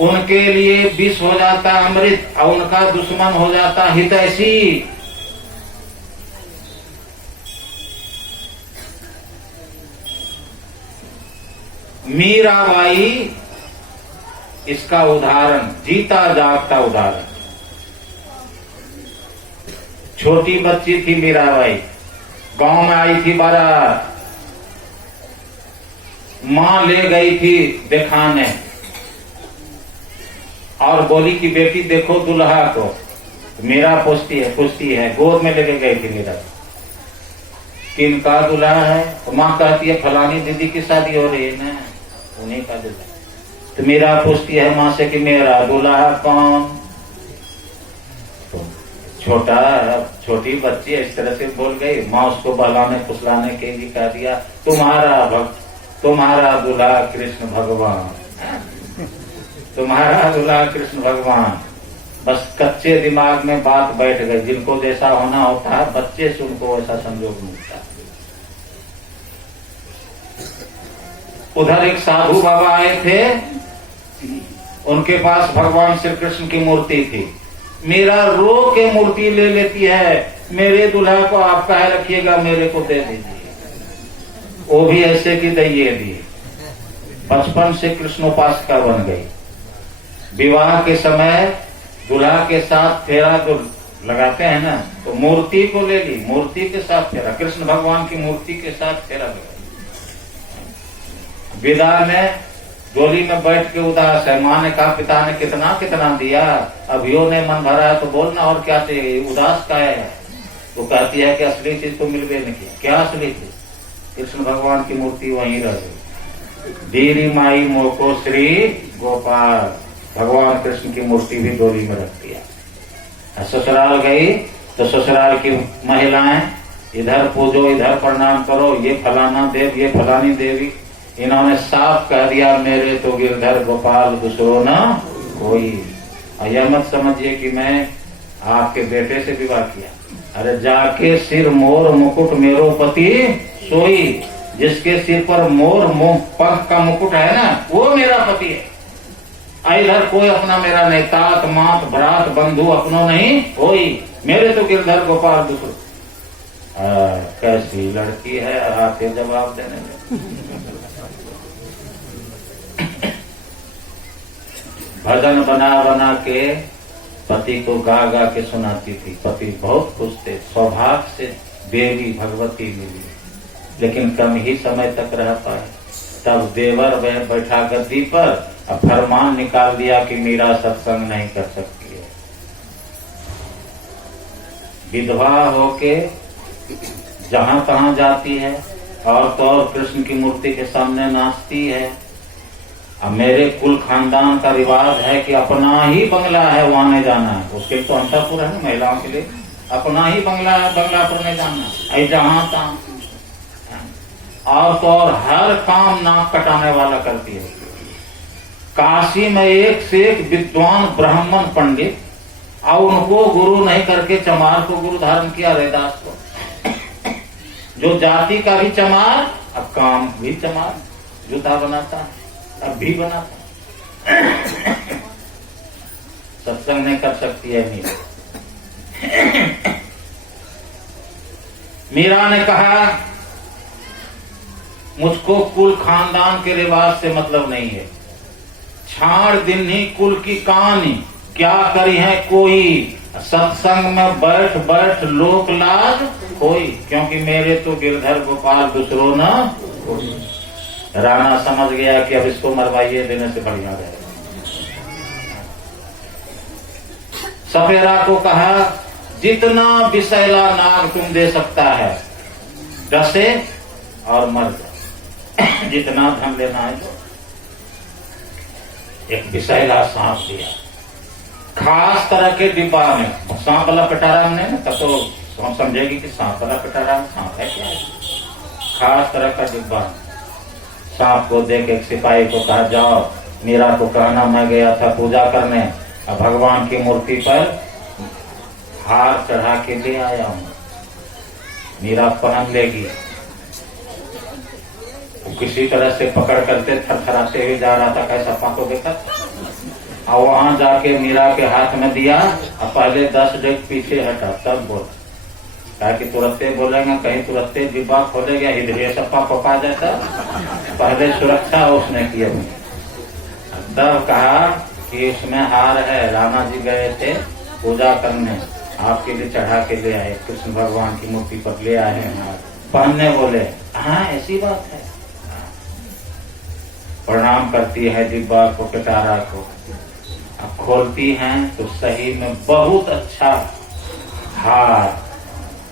उनके लिए विष हो जाता अमृत और उनका दुश्मन हो जाता हितैषी। मीराबाई इसका उदाहरण, जीता जागता उदाहरण। छोटी बच्ची थी मीराबाई, गांव में आई थी बारात, मां ले गई थी दिखाने और बोली कि बेटी देखो दुल्हा को। मीरा पूछती है गोद में लेके गई थी मीरा, किनका दुल्हा है? तो मां कहती है फलानी दीदी की शादी हो रही है ना, उन्हीं का दुल्हा। तो मीरा पूछती है मां से कि मेरा दुल्हा कौन? तो छोटी बच्ची इस तरह से बोल गई। मां उसको बहलाने फुसलाने के लिए कह दिया तुम्हारा दुल्हा कृष्ण भगवान, तुम्हारा दुल्हा कृष्ण भगवान। बस कच्चे दिमाग में बात बैठ गई। जिनको जैसा होना होता है बच्चे से उनको ऐसा संयोग मिलता है। उधर एक साधु बाबा आए थे, उनके पास भगवान श्री कृष्ण की मूर्ति थी। मीरा रो के मूर्ति ले लेती है, मेरे दूल्हा को आप कहे रखिएगा, मेरे को दे दीजिए। वो भी ऐसे की दैये दिए। बचपन से कृष्णोपासका बन गई। विवाह के समय दूल्हा के साथ फेरा जो लगाते हैं ना, तो मूर्ति को ले ली, मूर्ति के साथ फेरा, कृष्ण भगवान की मूर्ति के साथ फेरा लगा। विदा में डोली में बैठ के उदास है। माँ ने कहा पिता ने कितना कितना दिया, अभियो ने मन भरा है तो बोलना और क्या चाहिए, उदास का है। तो कहती है कि असली चीज तो मिल गई नहीं। क्या असली चीज? कृष्ण भगवान की मूर्ति वहीं रह गई। दीरी माई मोको श्री गोपाल, भगवान कृष्ण की मूर्ति भी डोली में रख दिया। ससुराल गई तो ससुराल की महिलाएं इधर पूजो, इधर प्रणाम करो, ये फलाना देव, ये फलानी देवी। इन्होंने साफ कह दिया मेरे तो गिरधर गोपाल दूसरो न कोई। और यह मत समझिए कि मैं आपके बेटे से विवाह किया। अरे जाके सिर मोर मुकुट मेरो पति सोई, जिसके सिर पर मोर पंख का मुकुट है ना, वो मेरा पति है। इधर कोई अपना मेरा नहीं, तात मात भ्रात बंधु अपनो नहीं कोई, मेरे तो गिरधर गोपाल दूसरो। कैसी लड़की है, आके जवाब देने में। भजन बना बना के पति को गा गा के सुनाती थी। पति बहुत खुश थे, सौभाग्य से देवी भगवती मिली, लेकिन कम ही समय तक रह पाए। तब देवर वह बैठा गद्दी पर और फरमान निकाल दिया कि मीरा सत्संग नहीं कर सकती है। विधवा होके जहां तहां जाती है और तो और कृष्ण की मूर्ति के सामने नाचती है। अब मेरे कुल खानदान का रिवाज है कि अपना ही बंगला है वहां नहीं जाना है। उसके तो अंतःपुर है ना महिलाओं के लिए, अपना ही बंगला है, बंगलापुर नहीं जाना है। जहां तहां और तो और हर काम नाक कटाने वाला करती है। काशी में एक से एक विद्वान ब्राह्मण पंडित, और उनको गुरु नहीं करके चमार को गुरु धारण किया, रैदास को। जो जाति का भी चमार, अब काम भी चमार, जूता बनाता है, अब भी बनाता है। सत्संग नहीं कर सकती है मीरा। मीरा ने कहा मुझको कुल खानदान के रिवाज से मतलब नहीं है। छाड़ दिन ही कुल की कहानी, क्या करी है कोई, सत्संग में बैठ बैठ लोक लाज कोई, क्योंकि मेरे तो गिरधर गोपाल दूसरो न कोई। राणा समझ गया कि अब इसको मरवाइए देने से बढ़िया रहेगा। सफेरा को कहा जितना विषैला नाग तुम दे सकता है डसे और मर जाओ, जितना धन लेना है तो। एक विषैला सांप दिया, खास तरह के डिब्बा में। सांप वाला पिटारा हमने ना, तब तो हम समझेगी कि सांप वाला पिटारा सांप है क्या है। खास तरह का डिब्बा। सांप को देख एक सिपाही को कहा जाओ मीरा को कहना मैं गया था पूजा करने, अब भगवान की मूर्ति पर हार चढ़ा के ले आया हूं, मीरा पहन लेगी। वो किसी तरह से पकड़ करते थरथराते हुए जा रहा था। कैसा पाको देखा, और वहां जाके मीरा के हाथ में दिया और पहले 10 डेग पीछे हटा, तब बोला। कहा कि तुरंते बोलेंगे, कहीं तुरंते डिब्बा खोले गया हृदय सपा पपा जाता। पहले सुरक्षा उसने की अपनी। तब कहा कि उसमें हार है, राणा जी गए थे पूजा करने, आपके लिए चढ़ा के ले आए, कृष्ण भगवान की मूर्ति पर ले आए हैं हार। पहनने बोले, हाँ ऐसी बात है। प्रणाम करती है डिब्बा को, पिटारा को। अब खोलती हैं तो सही में बहुत अच्छा हार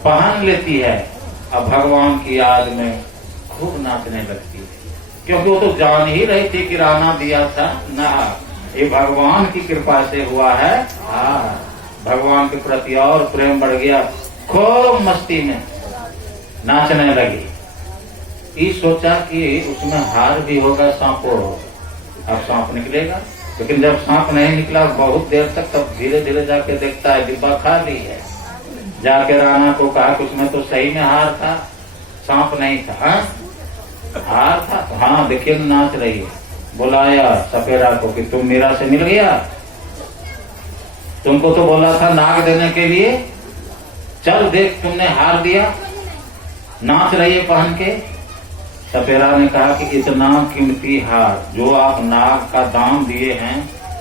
पहन लेती है। अब भगवान की याद में खूब नाचने लगती है, क्योंकि वो तो जान ही रही थी कि राणा दिया था ना, ये भगवान की कृपा से हुआ है। हाँ, भगवान के प्रति और प्रेम बढ़ गया, खूब मस्ती में नाचने लगी। ये सोचा कि उसमें हार भी होगा, सांपो होगा, अब सांप निकलेगा। लेकिन जब सांप नहीं निकला बहुत देर तक, तब धीरे धीरे जाके देखता है डिब्बा खाली है। जाके राणा को कहा कि उसमें तो सही में हार था, सांप नहीं था। हाँ? हार था तो हाँ देखिए नाच रही है। बुलाया सपेरा को कि तुम मीरा से मिल गया, तुमको तो बोला था नाग देने के लिए, चल देख तुमने हार दिया, नाच रही है पहन के। सपेरा ने कहा कि इतना कीमती हार जो आप नाग का दाम दिए हैं,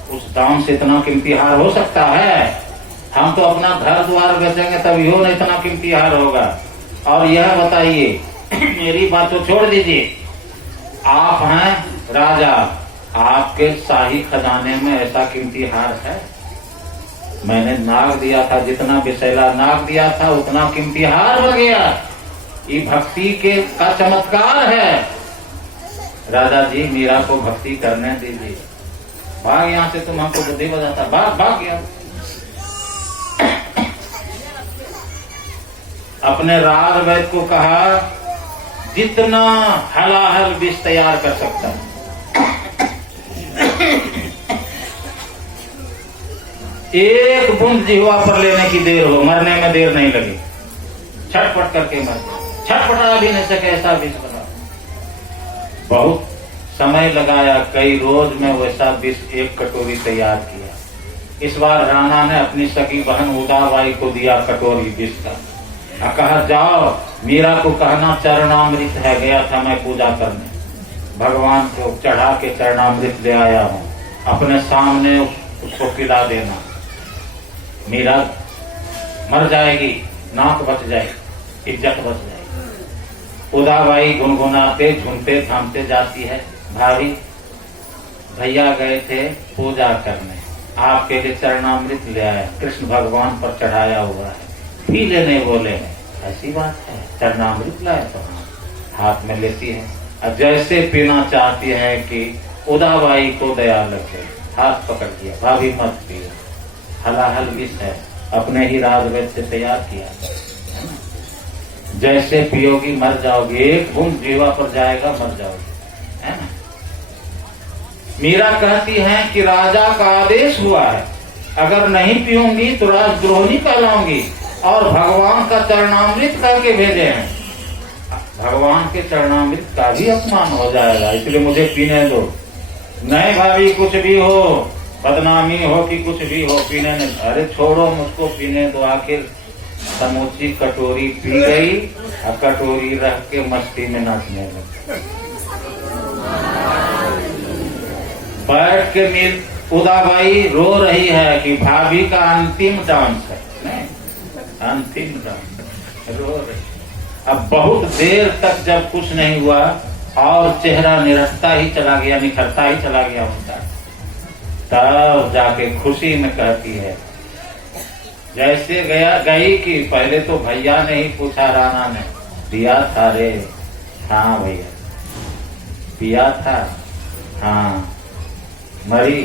उस दाम से इतना कीमती हार हो सकता है? हम तो अपना घर द्वार बेचेंगे तभी हो ना इतना कीमती हार होगा। और यह बताइए, मेरी बात तो छोड़ दीजिए, आप हैं राजा, आपके शाही खजाने में ऐसा कीमती हार है? मैंने नाग दिया था, जितना विषैला नाग दिया था उतना कीमती हार बन गया। ये भक्ति के का चमत्कार है। राजा जी मीरा को भक्ति करने दीजिए। भाग यहाँ से, तुम हमको बुद्धि बजाता, भाग भाग गया। अपने राज वैद्य को कहा जितना हलाहल विष तैयार कर सकता है। एक बूंद जिह्वा पर लेने की देर हो, मरने में देर नहीं लगी, छटपट करके मर गया। छटपटा भी नहीं सके ऐसा विष बना। बहुत समय लगाया, कई रोज में वैसा विष एक कटोरी तैयार किया। इस बार राणा ने अपनी सगी बहन उदाबाई को दिया कटोरी विष का, कहा जाओ मीरा को कहना चरणामृत है, गया था मैं पूजा करने, भगवान को चढ़ा के चरणामृत ले आया हूं, अपने सामने उसको पिला देना। मीरा मर जाएगी, नाक बच जाएगी, इज्जत बच जाएगी। उदाबाई गुनगुनाते झूमते थामते जाती है, भाभी भैया गए थे पूजा करने, आपके लिए चरणामृत ले आए, कृष्ण भगवान पर चढ़ाया हुआ है, पी लेने बोले हैं। ऐसी बात है, चरणामृत लाए तो हाथ में लेती है, और जैसे पीना चाहती है कि उदाबाई को दया लग गई, हाथ पकड़ दिया, भाभी मत पियो, हलाहल विष है, अपने ही राजवैद्य से तैयार किया, है ना? जैसे पियोगी मर जाओगी, एक बूंद जीवा पर जाएगा मर जाओगी, है ना? मीरा कहती है कि राजा का आदेश हुआ है, अगर नहीं पीऊंगी तो राजद्रोही कहलाऊंगी, और भगवान का चरणामृत करके भेजे हैं, भगवान के चरणामृत का भी अपमान हो जाएगा, इसलिए मुझे पीने दो। नहीं भाभी कुछ भी हो, बदनामी हो कि कुछ भी हो, पीने नहीं। अरे छोड़ो मुझको पीने दो। आखिर समूची कटोरी पी गई और कटोरी रख के मस्ती में नाचने लगी। बैठ के मिल उदाबाई रो रही है कि भाभी का अंतिम डांस है, नहीं अंतिम डांस, रो रही। अब बहुत देर तक जब कुछ नहीं हुआ और चेहरा निरखता ही चला गया, निखरता ही चला गया उनका, तब जाके खुशी में कहती है, जैसे गई कि पहले तो भैया ने ही पूछा, राणा ने दिया था रे, हाँ भैया पिया था, हाँ मरी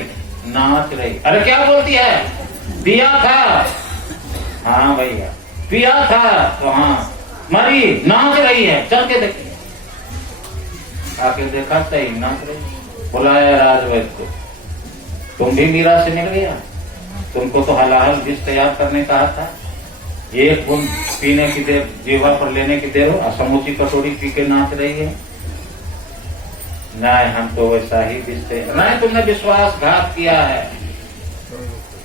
नाच रही, अरे क्या बोलती है, दिया था, हाँ भैया पिया था, तो हाँ मरी नाच रही है, चल के देखिए। आके देखा सही नाच रही। बुलाया राजवैद्य को, तुम भी मीरा से मिल गया, तुमको तो हलाहल विष तैयार करने कहा था, एक बूंद पीने की देर, जीवा पर लेने की देर हो, समूची कटोरी पी के नाच रही है। नहीं हम तो वैसा ही विष, नहीं तुमने विश्वासघात किया है,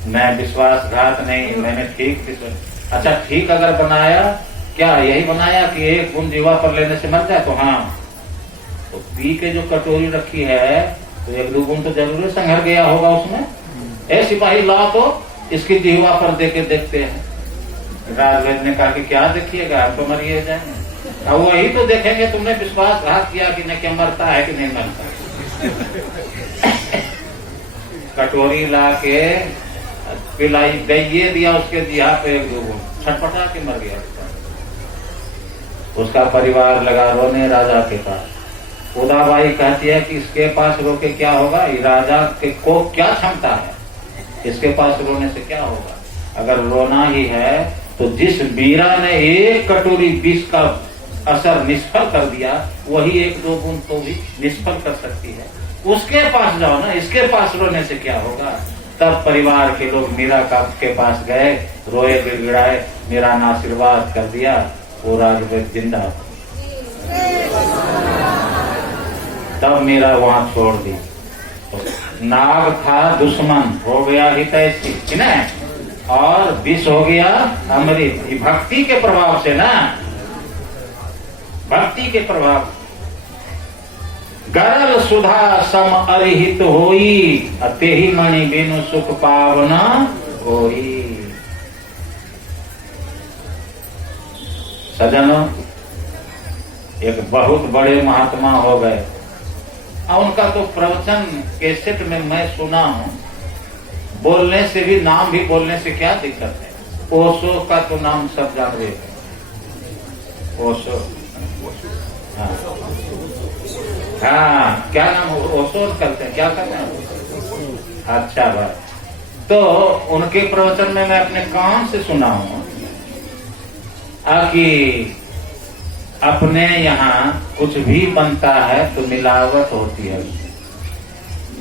मैं विश्वासघात नहीं, मैंने ठीक अच्छा ठीक अगर बनाया, क्या यही बनाया कि एक बूंद जीवा पर लेने से मर जाए? तो हाँ, तो पी के जो कटोरी रखी है तो एक दो बूंद तो जरूर संघर गया होगा उसमें। ए सिपाही ला तो इसकी जीवा पर देके देखते हैं। राजवैद ने कहा कि क्या देखिएगा, हम तो मरिए जाएंगे। अब वही तो देखेंगे तुमने विश्वासघात किया कि नहीं, क्या मरता है कि नहीं मरता। कटोरी ला के पिलाई दइए दिया उसके जिहा पे, एक दो बूंद छटपटा के मर गया। उसका परिवार लगा रोने राजा के पास। उदाबाई कहती है कि इसके पास रो के क्या होगा, ये राजा के को क्या क्षमता है, इसके पास रोने से क्या होगा। अगर रोना ही है तो जिस वीरा ने एक कटोरी विष का असर निष्फल कर दिया, वही एक दो बूंद तो भी निष्फल कर सकती है। उसके पास जाओ ना, इसके पास रोने से क्या होगा। तब परिवार के लोग मीरा के पास गए, रोए गिड़गिड़ाए, मीरा ने आशीर्वाद कर दिया, वो राजवैद जिंदा। तब मीरा वहां छोड़ दी। नाग था दुश्मन, हो गया हितैषी ना, और विष हो गया अमृत। भक्ति के प्रभाव से ना, भक्ति के प्रभाव। गरल सुधा सम अरिहित होई, तेहि मणि बिनु सुख पावना होई। सजनों, एक बहुत बड़े महात्मा हो गए, और उनका तो प्रवचन कैसेट में मैं सुना हूं। बोलने से भी, नाम भी बोलने से क्या दिक्कत है। ओशो का तो नाम सब जान रहे हैं। ओशो, हाँ क्या नाम ओशो करते हैं, क्या करते हैं? अच्छा बात। तो उनके प्रवचन में मैं अपने कान से सुना हूं कि अपने यहाँ कुछ भी बनता है तो मिलावट होती है।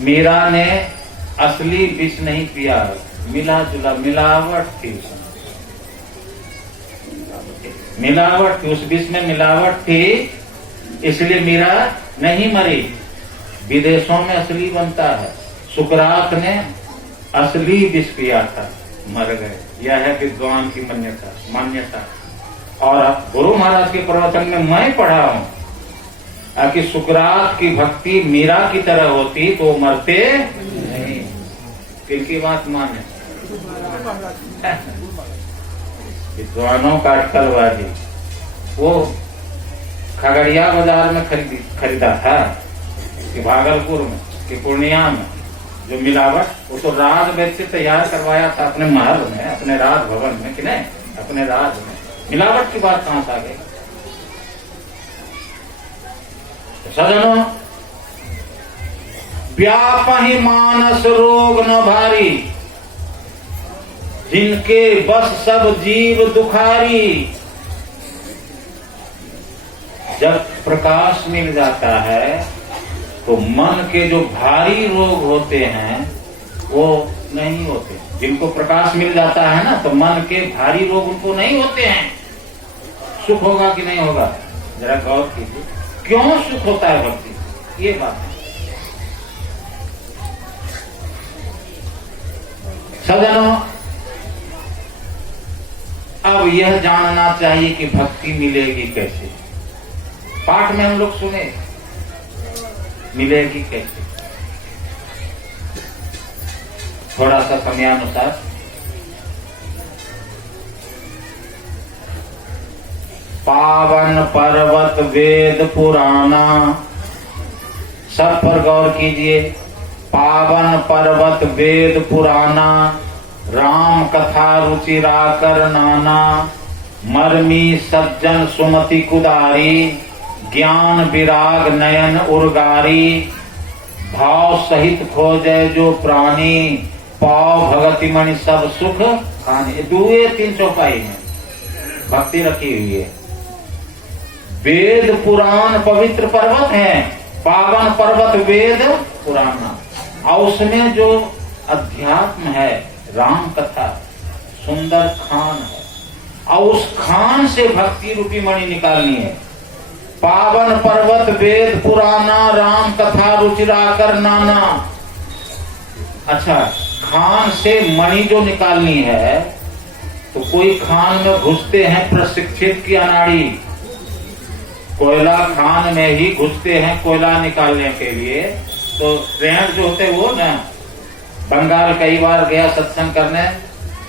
मीरा ने असली विष नहीं पिया, मिला जुला मिलावट थी, मिलावट थी, उस विष में मिलावट थी, इसलिए मीरा नहीं मरी। विदेशों में असली बनता है। सुकरात ने असली विष पिया था, मर गए। यह है विद्वान की मान्यता। और गुरु महाराज के प्रवचन में मैं पढ़ा हूं कि सुकरात की भक्ति मीरा की तरह होती तो मरते नहीं। किनकी बात माने? विद्वानों का अटकलबाजी। वो खगड़िया बाजार में खरीदा था कि भागलपुर में कि पूर्णिया में, जो मिलावट, वो तो राजवैद से तैयार करवाया था अपने महल में, अपने राज भवन में, कि नहीं, अपने राज में। मिलावट की बात कहां से आ गई? सजनों, व्यापहि मानस रोग न भारी, जिनके बस सब जीव दुखारी। जब प्रकाश मिल जाता है तो मन के जो भारी रोग होते हैं वो नहीं होते। जिनको प्रकाश मिल जाता है ना, तो मन के भारी रोग उनको नहीं होते हैं। सुख होगा कि नहीं होगा, जरा गौर कीजिए। क्यों सुख होता है भक्ति, ये बात है। सजनों, अब यह जानना चाहिए कि भक्ति मिलेगी कैसे। पाठ में हम लोग सुने, मिलेगी कैसे। थोड़ा सा समयानुसार पावन पर्वत वेद पुराना, सब पर गौर कीजिए। पावन पर्वत वेद पुराना, राम कथा रुचिराकर नाना। मर्मी सज्जन सुमति कुदारी, ज्ञान विराग नयन उर्गारी। भाव सहित खोजे जो प्राणी, पाव भगति मणि सब सुख खाने। दुए 3 चौपाई में भक्ति रखी हुई है। वेद पुराण पवित्र पर्वत है, पावन पर्वत वेद पुराना, और उसमें जो अध्यात्म है, राम कथा, सुंदर खान है, और उस खान से भक्ति रूपी मणि निकालनी है। पावन पर्वत वेद पुराना, राम कथा रुचिराकर नाना। अच्छा, खान से मणि जो निकालनी है तो कोई खान में घुसते हैं प्रशिक्षित की अनाड़ी, कोयला खान में ही घुसते हैं कोयला निकालने के लिए। तो ट्रेंड जो होते वो ना, बंगाल कई बार गया सत्संग करने,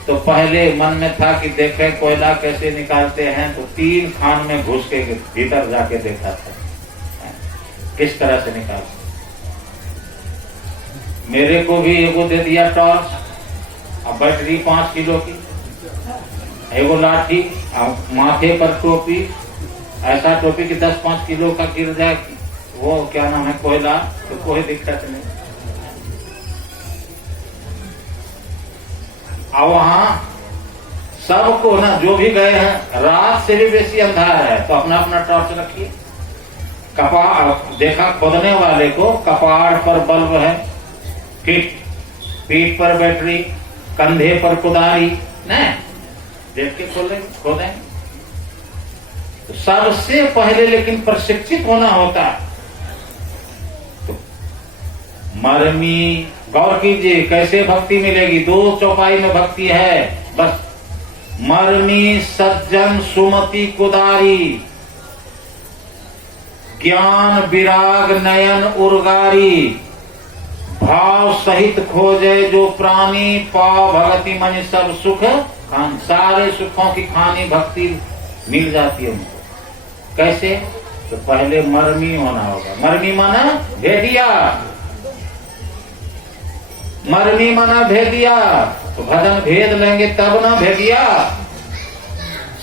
तो पहले मन में था कि देखे कोयला कैसे निकालते हैं, तो 3 खान में घुस के भीतर जाके देखा था किस तरह से निकालते। मेरे को भी एगो दे दिया टॉर्च, अब बैटरी 5 किलो की, एगो लाठी, माथे पर टोपी, ऐसा टोपी कि 10-5 किलो का गिर जाए, वो क्या नाम है कोयला, तो कोई दिक्कत नहीं। और वहां सबको ना, जो भी गए हैं, रात से भी बेसी अंधार है तो अपना अपना टॉर्च रखिए। देखा खोदने वाले को कपाड़ पर बल्ब है, पीठ पर बैटरी, कंधे पर कुदारी, नहीं देख के खोदें। तो सबसे पहले लेकिन प्रशिक्षित होना होता है। तो मरमी, गौर कीजिए कैसे भक्ति मिलेगी, 2 चौपाई में भक्ति है बस। मरमी सज्जन सुमति कुदारी, ज्ञान विराग नयन उर्गारी, भाव सहित खोजे जो प्राणी, पाव भगति मन सब सुख खान। सारे सुखों की खानी भक्ति मिल जाती है उनको। कैसे? तो पहले मरमी होना होगा। मरमी माना भेदिया, मरमी माना भेदिया। तो भजन भेद लेंगे तब ना भेदिया।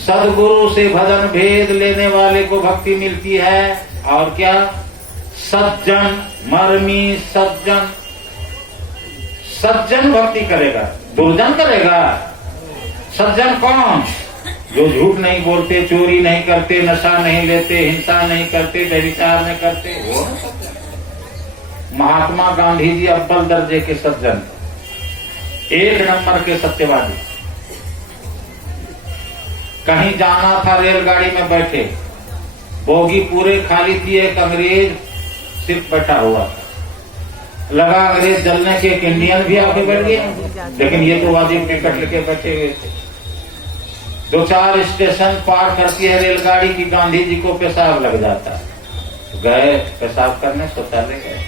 सदगुरु से भजन भेद लेने वाले को भक्ति मिलती है। और क्या? सज्जन, मरमी सज्जन। सज्जन भक्ति करेगा, दुर्जन करेगा। सज्जन कौन? जो झूठ नहीं बोलते, चोरी नहीं करते, नशा नहीं लेते, हिंसा नहीं करते, व्यभिचार नहीं करते, वो महात्मा गांधी जी अव्वल दर्जे के सज्जन, 1 नंबर के सत्यवादी। कहीं जाना था, रेलगाड़ी में बैठे, बोगी पूरे खाली थी, एक अंग्रेज सिर्फ बैठा हुआ था। लगा अंग्रेज जलने के, एक इंडियन भी आके बैठ गया, लेकिन ये तो वाजिब टिकट लेके बैठे हुए थे। 2-4 स्टेशन पार करती है रेलगाड़ी की, गांधी जी को पेशाब लग जाता है। तो गए पेशाब करने, शौचालय गए,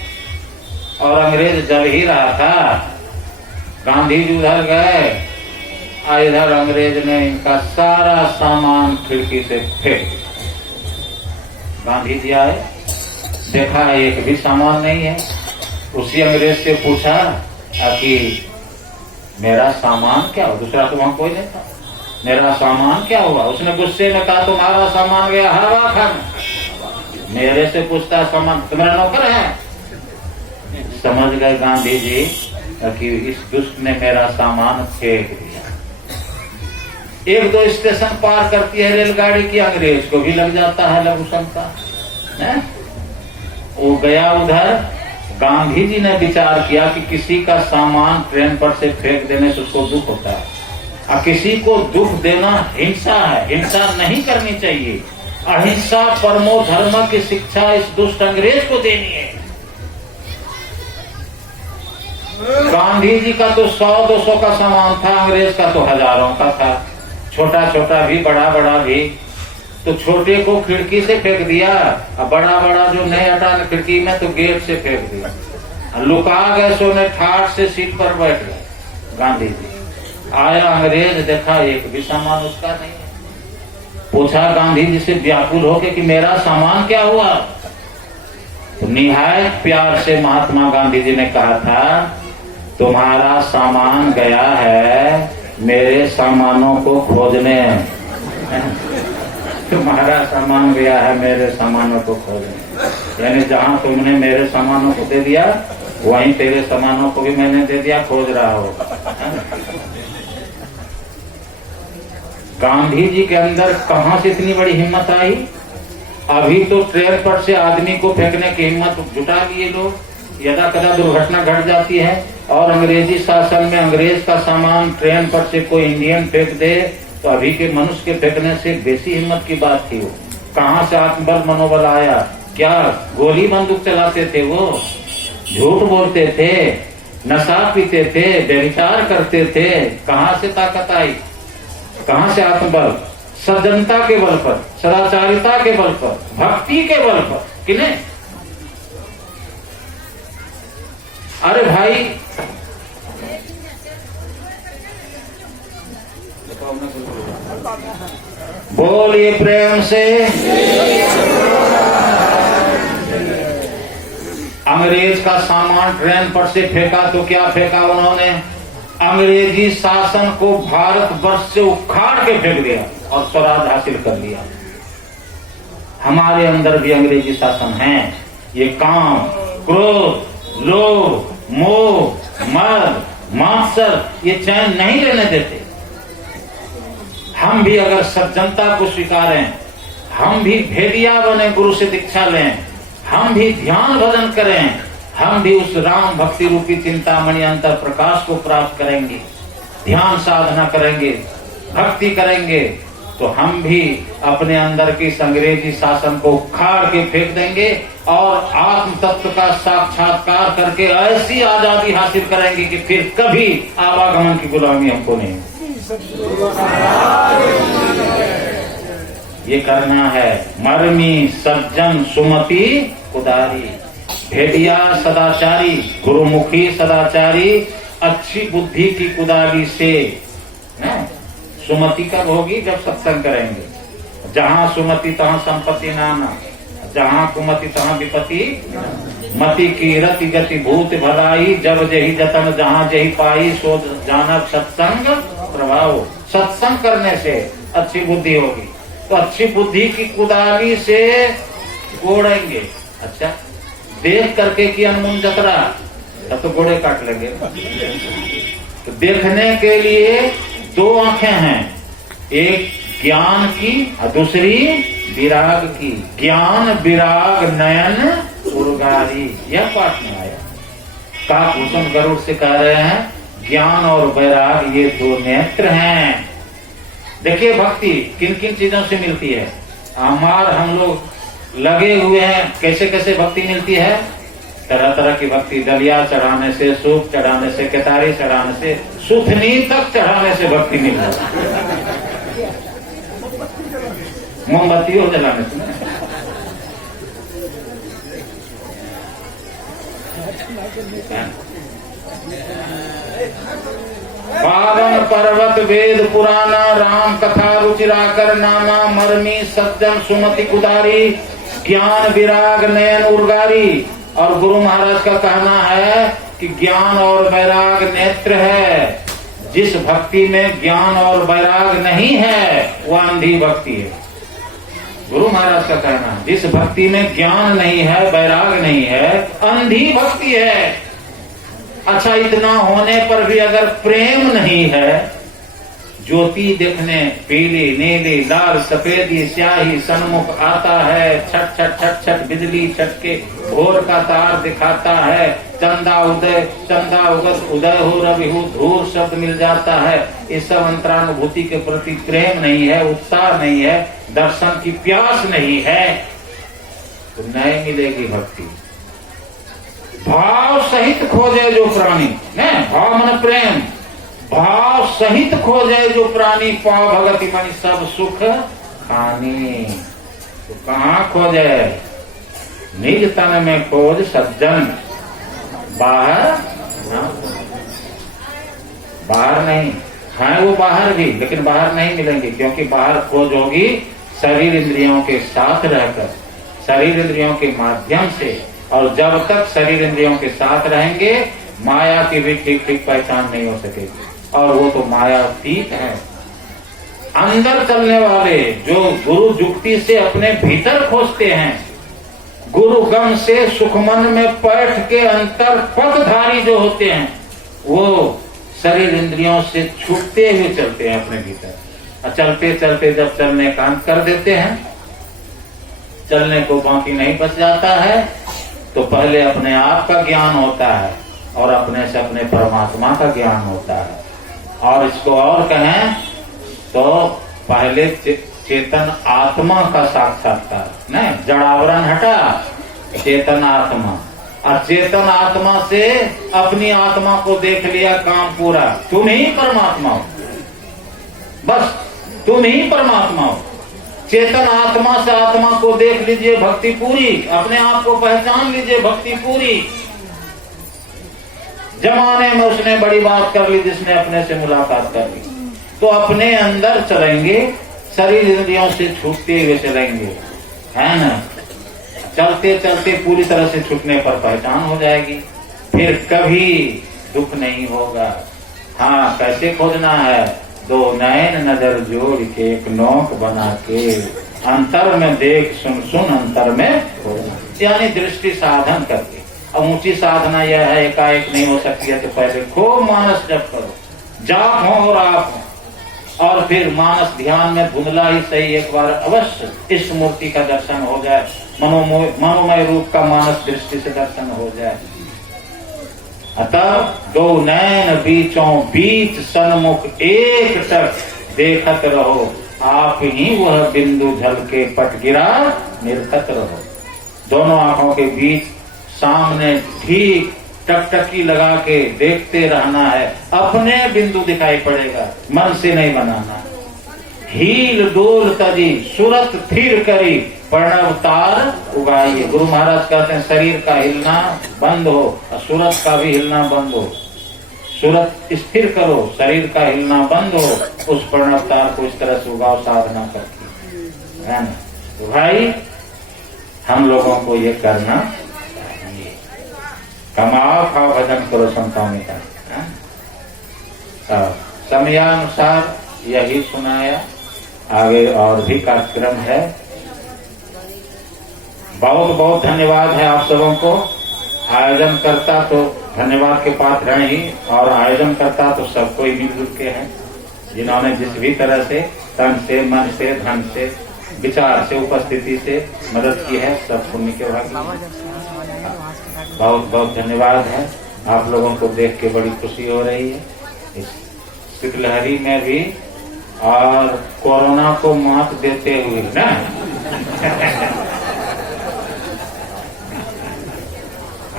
और अंग्रेज जल ही रहा था। गांधी जी उधर गए, इधर अंग्रेज ने इनका सारा सामान खिड़की से फेंक दिया। गांधी जी आए, देखा एक भी सामान नहीं है। उसी अंग्रेज से पूछा कि मेरा सामान क्या हुआ? दूसरा तो वहां कोई नहीं था। मेरा सामान क्या हुआ? उसने गुस्से में कहा, तुम्हारा सामान गया हवा खाने। मेरे से पूछता सामान, तुम्हारा नौकर है? समझ गए गांधी जी कि इस दुष्ट ने मेरा सामान फेंक दिया। 1-2 स्टेशन पार करती है रेलगाड़ी की, अंग्रेज को भी लग जाता है लघु शंका। वो गया उधर, गांधी जी ने विचार किया कि किसी का सामान ट्रेन पर से फेंक देने से उसको दुख होता है, और किसी को दुख देना हिंसा है, हिंसा नहीं करनी चाहिए। अहिंसा परमो धर्म की शिक्षा इस दुष्ट अंग्रेज को देनी है। गांधी जी का तो 100-200 का सामान था, अंग्रेज का तो हजारों का था, छोटा छोटा भी बड़ा बड़ा भी। तो छोटे को खिड़की से फेंक दिया, और बड़ा बड़ा जो नहीं हटा खिड़की में, तो गेट से फेंक दिया। लुका गए, सोने ठाट से सीट पर बैठ गए। गांधी जी आया, अंग्रेज देखा एक भी सामान उसका नहीं है। पूछा गांधी जी से व्याकुल होके कि मेरा सामान क्या हुआ? तो निहायत प्यार से महात्मा गांधी जी ने कहा था, तुम्हारा सामान गया है मेरे सामानों को खोजने। तुम्हारा सामान गया है मेरे सामानों को खोजने, यानी जहां तुमने मेरे सामानों को दे दिया, वहीं तेरे सामानों को भी मैंने दे दिया, खोज रहा हो। गांधी जी के अंदर कहां से इतनी बड़ी हिम्मत आई? अभी तो ट्रेन पर से आदमी को फेंकने की हिम्मत जुटा लिए लोग। यदा कदा दुर्घटना घट जाती है और अंग्रेजी शासन में अंग्रेज का सामान ट्रेन पर से कोई इंडियन फेंक दे, तो अभी के मनुष्य के फेंकने से बेसी हिम्मत की बात थी। वो कहां से आत्मबल मनोबल आया? क्या गोली बंदूक चलाते थे वो? झूठ बोलते थे, नशा पीते थे, व्यभिचार करते थे, कहां से ताकत आई, कहां से आत्मबल? सज्जनता के बल पर, सदाचारिता के बल पर, भक्ति के बल पर, कि नहीं? अरे भाई, बोलिए प्रेम से। अंग्रेज का सामान ट्रेन पर से फेंका तो क्या फेंका उन्होंने? अंग्रेजी शासन को भारतवर्ष से उखाड़ के फेंक दिया और स्वराज हासिल कर लिया। हमारे अंदर भी अंग्रेजी शासन है। ये काम, क्रोध, लोभ, मोह, मद, मात्सर ये चैन नहीं रहने देते। हम भी अगर सज्जनता को स्वीकारें, हम भी भेदिया बने, गुरु से दीक्षा लें, हम भी ध्यान भजन करें, हम भी उस राम भक्ति रूपी चिंतामणि अंतर प्रकाश को प्राप्त करेंगे, ध्यान साधना करेंगे, भक्ति करेंगे, तो हम भी अपने अंदर की अंग्रेजी शासन को उखाड़ के फेंक देंगे और आत्म तत्व का साक्षात्कार करके ऐसी आजादी हासिल करेंगे कि फिर कभी आवागमन की गुलामी हमको नहीं। ये करना है। मर्मी सज्जन सुमति उदारी, भेदिया सदाचारी, गुरुमुखी सदाचारी, अच्छी बुद्धि की कुदारी से। सुमति कब होगी? जब सत्संग करेंगे। जहाँ सुमति तहाँ संपत्ति नाना, जहाँ कुमति तहाँ विपत्ति। मति की रति गति भूत भलाई, जब जही जतन जहाँ जही पाई, सो जानक सत्संग प्रभाव। सत्संग करने से अच्छी बुद्धि होगी, तो अच्छी बुद्धि की कुदाली से गोड़ेंगे। अच्छा, देख करके की अनमुन जतरा, तब तो गोड़े काट लेंगे। तो देखने के लिए दो आंखें हैं, एक ज्ञान की और दूसरी विराग की। ज्ञान विराग नयन उर्गारी, यह पाठ में आया। काकभूषण गरुड़ से कह रहे हैं ज्ञान और वैराग ये दो नेत्र हैं। देखिए भक्ति किन किन चीजों से मिलती है। हम लोग लगे हुए हैं, कैसे कैसे भक्ति मिलती है? तरह तरह की भक्ति, दलिया चढ़ाने से, सूप चढ़ाने से, केतारी चढ़ाने से, सुथनी तक चढ़ाने से भक्ति मिल जाती है। मोमबत्तियों जलाने से। पावन पर्वत वेद पुराना, राम कथा रुचिराकर नामा, मर्मी सज्जन सुमति कुदारी, ज्ञान विराग नयन उर्गारी। और गुरु महाराज का कहना है कि ज्ञान और वैराग नेत्र है। जिस भक्ति में ज्ञान और वैराग नहीं है वो अंधी भक्ति है। गुरु महाराज का कहना है जिस भक्ति में ज्ञान नहीं है, वैराग नहीं है, अंधी भक्ति है। अच्छा, इतना होने पर भी अगर प्रेम नहीं है, ज्योति देखने पीली नीली लाल सफेदी स्याही सन्मुख आता है, छट छट छट छट बिजली छटके भोर का तार दिखाता है, चंदा उगत उदय हो रवि हो धूर शब्द मिल जाता है। इस सब अंतरानुभूति के प्रति प्रेम नहीं है, उत्साह नहीं है, दर्शन की प्यास नहीं है, तो नहीं मिलेगी भक्ति। भाव सहित खोजे जो प्राणी, भाव मन प्रेम, भाव सहित खोजे जो प्राणी, पाव भगति मणि सब सुख खानी। तो कहाँ खोजे? निज तन में खोज सज्जन, बाहर बाहर नहीं है। वो बाहर भी, लेकिन बाहर नहीं मिलेंगे, क्योंकि बाहर खोज होगी शरीर इंद्रियों के साथ रहकर, शरीर इंद्रियों के माध्यम से। और जब तक शरीर इंद्रियों के साथ रहेंगे, माया की भी ठीक ठीक पहचान नहीं हो सकेगी, और वो तो मायातीत है। अंदर चलने वाले जो गुरु जुक्ति से अपने भीतर खोजते हैं, गुरु गम से सुखमन में बैठ के अंतर पदधारी जो होते हैं, वो शरीर इंद्रियों से छूटते हुए चलते हैं अपने भीतर। चलते चलते जब चलने का अंत कर देते हैं, चलने को बाकी नहीं बच जाता है, तो पहले अपने आप का ज्ञान होता है और अपने से अपने परमात्मा का ज्ञान होता है। और इसको और कहें तो पहले चेतन आत्मा का साक्षात्कार, नहीं, जड़ावरण हटा, चेतन आत्मा। और चेतन आत्मा से अपनी आत्मा को देख लिया, काम पूरा। तुम ही परमात्मा हो, बस तुम ही परमात्मा हो। चेतन आत्मा से आत्मा को देख लीजिए, भक्ति पूरी। अपने आप को पहचान लीजिए, भक्ति पूरी। जमाने में उसने बड़ी बात कर ली जिसने अपने से मुलाकात कर ली। तो अपने अंदर चलेंगे, शरीर इंद्रियों से छूटते हुए चलेंगे, है ना। चलते चलते पूरी तरह से छूटने पर पहचान हो जाएगी, फिर कभी दुख नहीं होगा। हाँ, कैसे खोजना है? दो नैन नजर जोड़ के एक नोक बना के, अंतर में देख सुन सुन अंतर में खोजना, यानी दृष्टि साधन करके। अब ऊंची साधना यह है, एकाएक नहीं हो सकती है, तो पहले खूब मानस जप करो, जाप हो और आप हो, और फिर मानस ध्यान में धुंधला ही सही एक बार अवश्य इस मूर्ति का दर्शन हो जाए, मनोमय रूप का मानस दृष्टि से दर्शन हो जाए। अतः दो नैन बीचों बीच सन्मुख एक टक देखत रहो, आप ही वह बिंदु झल के पट गिरा निरखत रहो। दोनों आंखों के बीच सामने ठीक टकटकी लगा के देखते रहना है, अपने बिंदु दिखाई पड़ेगा, मन से नहीं बनाना। हील डोल तजी सूरत थिर करी, प्रणव तार उगाइए। गुरु महाराज कहते हैं शरीर का हिलना बंद हो और सूरत का भी हिलना बंद हो। सूरत स्थिर करो, शरीर का हिलना बंद हो, उस प्रणव तार को इस तरह से उगाओ साधना करके, है ना। तो भाई हम लोगों को ये करना चाहिए। कमाओ खाओ भजन करो, संतों में का समयानुसार यही सुनाया। आगे और भी कार्यक्रम है। बहुत बहुत धन्यवाद है आप सबों को। आयोजन करता तो धन्यवाद के पात्र हैं ही, और आयोजन करता तो सबको ही मिलजुल के हैं, जिन्होंने जिस भी तरह से तन से, मन से, धन से, विचार से, उपस्थिति से मदद की है, सब पुण्य के भागी। बहुत बहुत धन्यवाद है। आप लोगों को देख के बड़ी खुशी हो रही है इस शीतलहरी में भी, और कोरोना को मात देते हुए ना।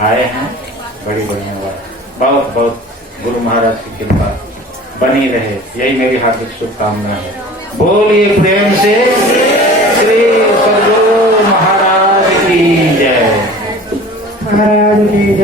आए हैं, बड़ी बढ़िया बात। बहुत बहुत गुरु महाराज की कृपा बनी रहे, यही मेरी हार्दिक शुभकामना है। बोलिए प्रेम से श्री सद्गुरु महाराज की जय। महाराज की जय।